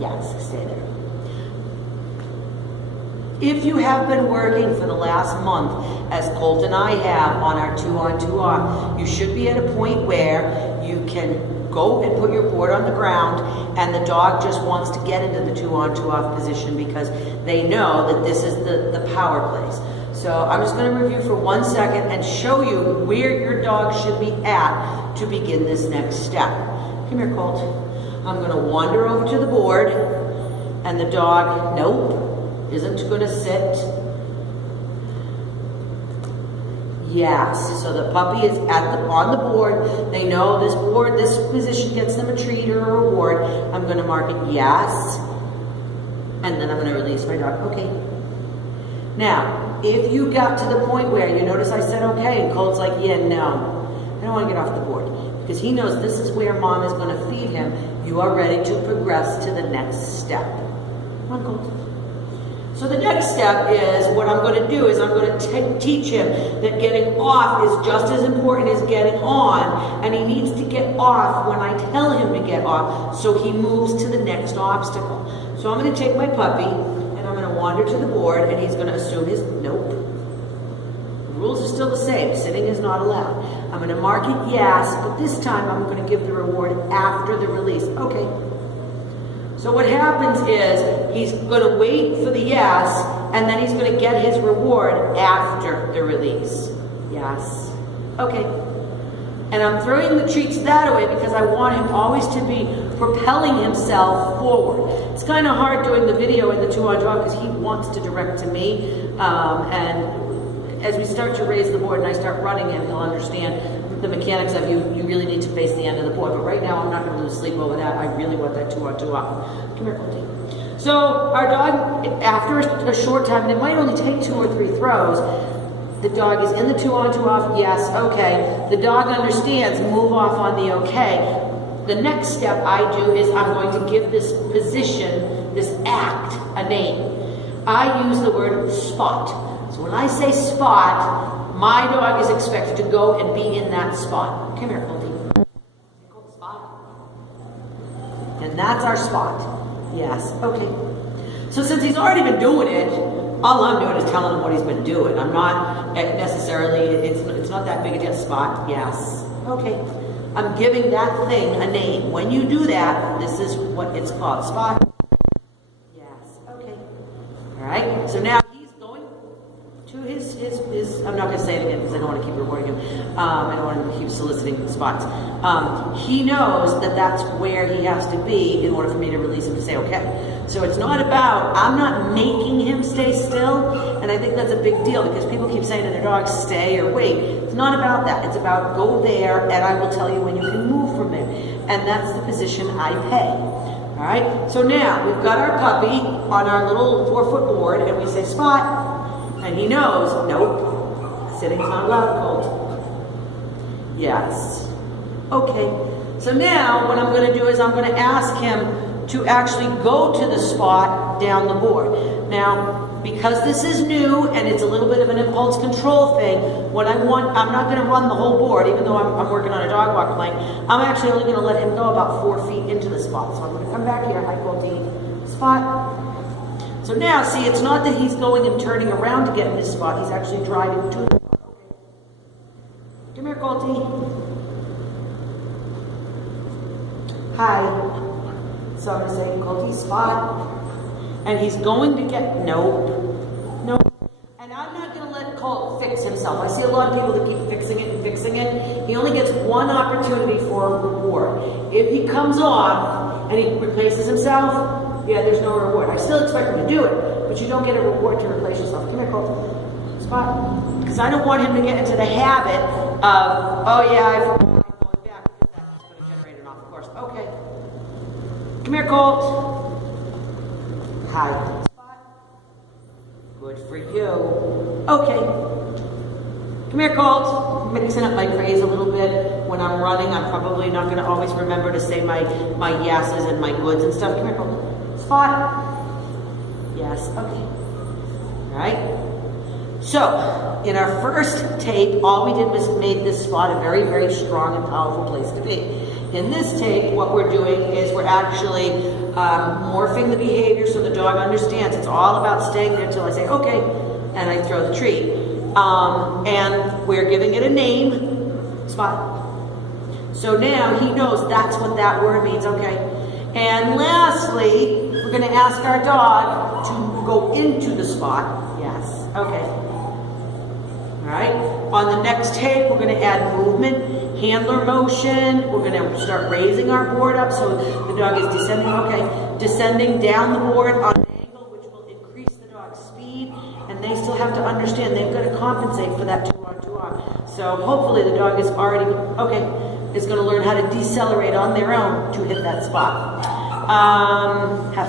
Yes, stay there. If you have been working for the last month, as Colt and I have on our 2 on 2 off, you should be at a point where you can go and put your board on the ground and the dog just wants to get into the 2 on 2 off position because they know that this is the power place. So I'm just going to review for 1 second and show you where your dog should be at to begin this next step. Come here, Colt. I'm going to wander over to the board and the dog, nope, isn't going to sit. Yes, so the puppy is on the board. They know this board, this position gets them a treat or a reward. I'm going to mark it yes, and then I'm going to release my dog. Okay. Now, if you got to the point where you notice I said okay, and Colt's like, yeah, no, I don't want to get off the board, because he knows this is where mom is going to feed him, you are ready to progress to the next step. Come on, Colt. So the next step is, what I'm going to do is I'm going to teach him that getting off is just as important as getting on, and he needs to get off when I tell him to get off, so he moves to the next obstacle. So I'm going to take my puppy, and I'm going to wander to the board, and he's going to assume his, nope. The rules are still the same, sitting is not allowed. I'm going to mark it yes, but this time I'm going to give the reward after the release. Okay. So what happens is he's going to wait for the yes, and then he's going to get his reward after the release. Yes. Okay. And I'm throwing the treats that way because I want him always to be propelling himself forward. It's kind of hard doing the video in the 2 on 2 off because he wants to direct to me. And as we start to raise the board and I start running him, he'll understand the mechanics of you really need to face the end of the board. But right now I'm not going to lose sleep over that. I really want that 2 on 2 off. Come here, Colty. So our dog, after a short time, and it might only take 2 or 3 throws, the dog is in the 2 on 2 off, yes, okay. The dog understands, move off on the okay. The next step I do is I'm going to give this position, this act, a name. I use the word spot. So when I say spot, my dog is expected to go and be in that spot. Come here, Colty. Spot. And that's our spot. Yes, okay. So since he's already been doing it, all I'm doing is telling him what he's been doing. I'm not necessarily, it's not that big a deal. Spot, yes. Okay. I'm giving that thing a name. When you do that, this is what it's called. Spot. Yes, okay. All right, so now he's going to his I'm not going to say it again because I don't want to keep rewarding him. I don't want to keep soliciting spots. He knows that that's where he has to be in order for me to release him to say okay. So it's not about, I'm not making him stay still, and I think that's a big deal because people keep saying to their dogs, stay or wait. It's not about that. It's about go there, and I will tell you when you can move from it. And that's the position I pay. All right? So now, we've got our puppy on our little 4-foot board, and we say spot, and he knows, nope, sitting is not allowed, Colt. Yes. Okay. So now, what I'm going to do is I'm going to ask him to actually go to the spot down the board. Now, because this is new and it's a little bit of an impulse control thing, what I want, I'm not going to run the whole board, even though I'm working on a dog walk plank. I'm actually only going to let him go about 4 feet into the spot. So I'm going to come back here, high Colty, spot. So now, see, it's not that he's going and turning around to get in his spot. He's actually driving to the spot. Okay. Come here, Colty. Hi. So I'm going to say, Colty, spot. And he's going to get, nope. And I'm not going to let Colt fix himself. I see a lot of people that keep fixing it and fixing it. He only gets one opportunity for a reward. If he comes off and he replaces himself, yeah, there's no reward. I still expect him to do it, but you don't get a reward to replace yourself. Come here, Colt. Spot. Because I don't want him to get into the habit of, oh yeah, I'm going back because that's just going to generate an off course. Okay. Come here, Colt. Hi. Spot. Good for you. Okay. Come here, Colt. Mixing up my praise a little bit. When I'm running, I'm probably not going to always remember to say my yeses and my goods and stuff. Come here, Colt. Spot. Yes. Okay. All right. So, in our first tape, all we did was made this spot a very, very strong and powerful place to be. In this tape, what we're doing is we're actually morphing the behavior so the dog understands. It's all about staying there until I say, okay, and I throw the treat. And we're giving it a name, Spot. So now he knows that's what that word means, okay. And lastly, we're gonna ask our dog to go into the spot. Yes, okay. All right, on the next tape, we're gonna add movement, handler motion. We're gonna start raising our board up so the dog is descending, okay. Descending down the board on an angle, which will increase the dog's speed, and they still have to understand they've got to compensate for that 2 on 2 off. So hopefully the dog is already, okay, is gonna learn how to decelerate on their own to hit that spot. Have